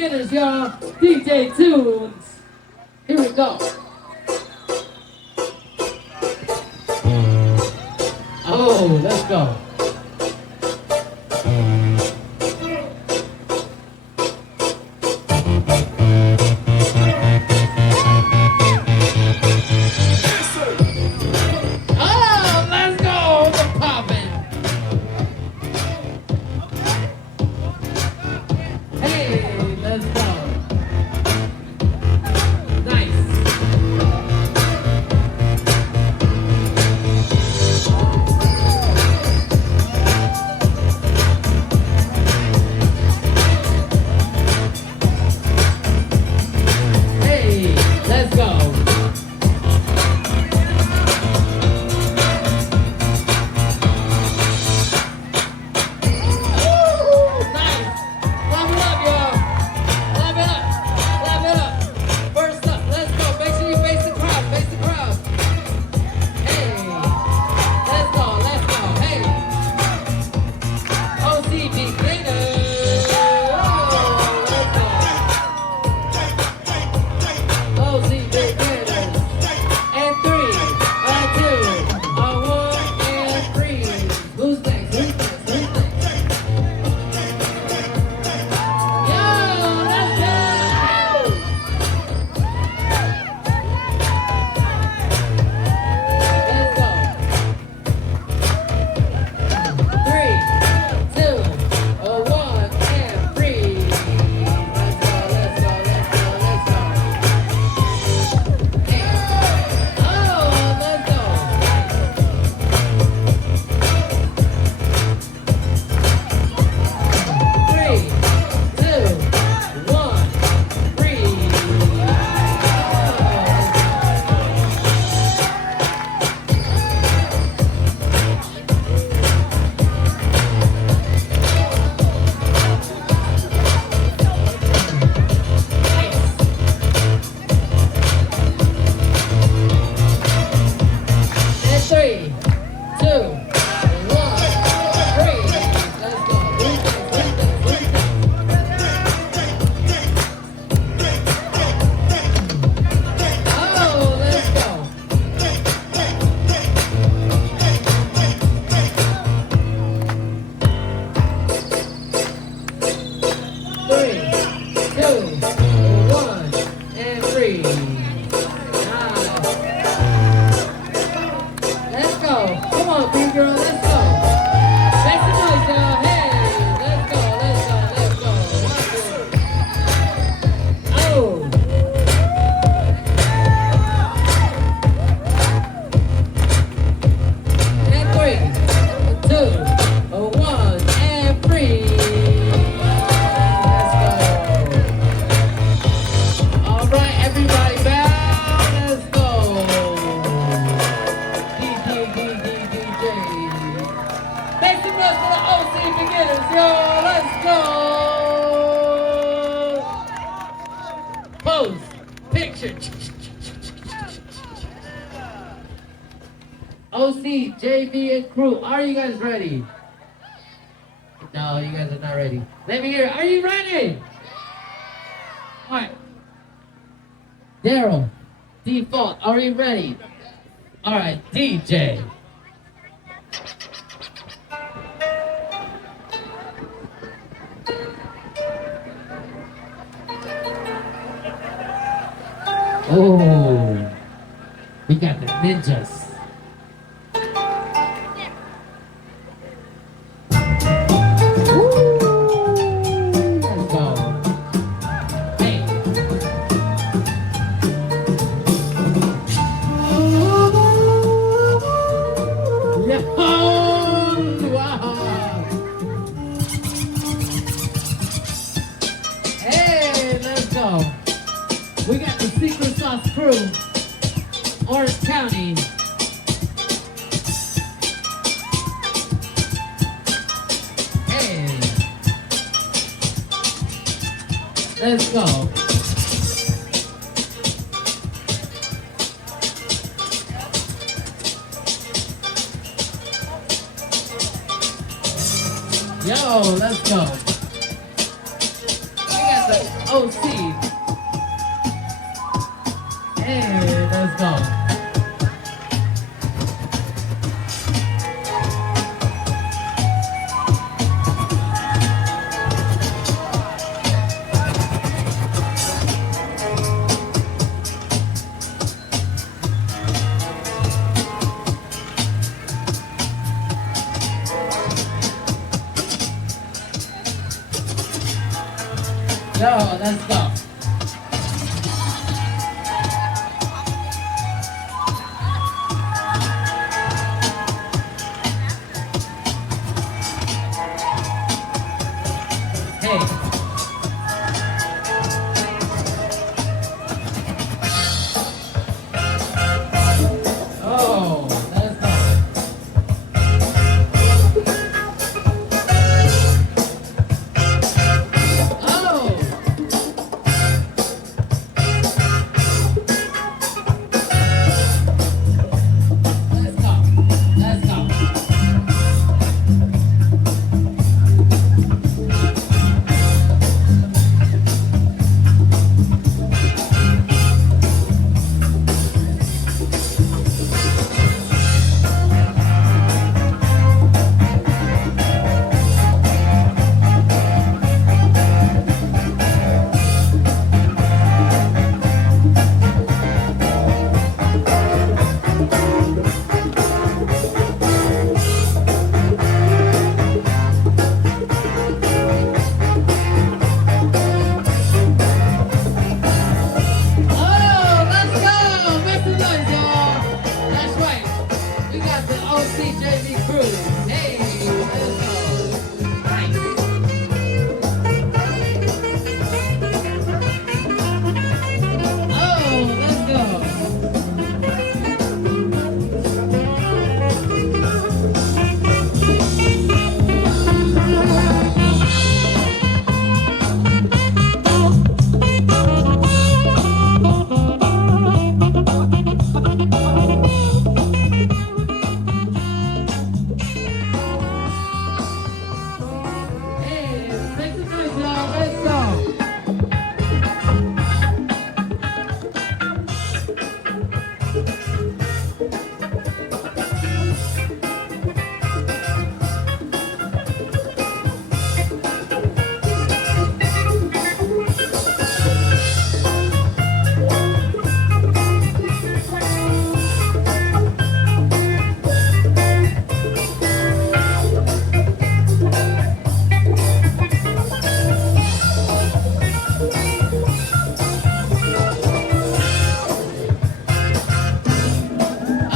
beginners, y'all. DJ Tunes. Here we go. Oh, let's go. OC, JV, and crew, are you guys ready? No, you guys are not ready. Let me hear it. Are you ready? Alright. Daryl, Default, are you ready? Alright, DJ. Oh, we got the ninjas. We got the Secret Sauce crew, Orange County. Hey, let's go. Yo, let's go. We got the OC. Hey, let's go. Yo, let's go. Hey. Oh, let's go.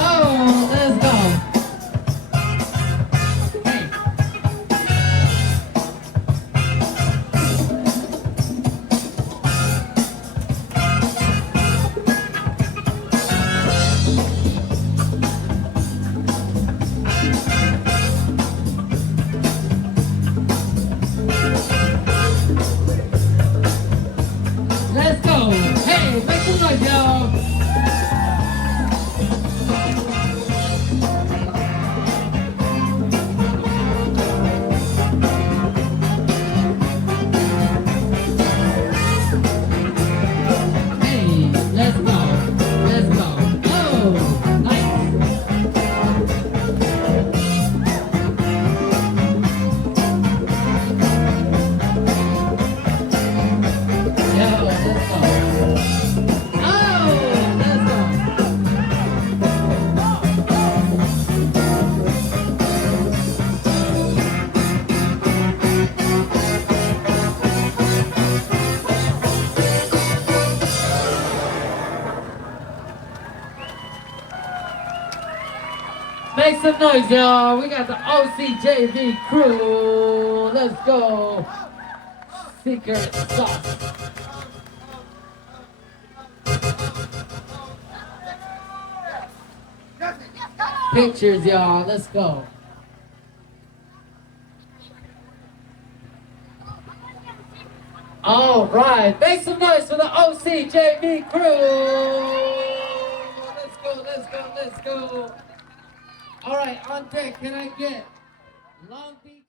Oh. Let's go. Let's go. Make some noise, y'all. We got the OCJV crew. Let's go. Secret sauce. Pictures, y'all. Let's go. All right. Make some noise for the OCJV crew. Let's go, let's go, let's go. All right, on deck, can I get Long Beach?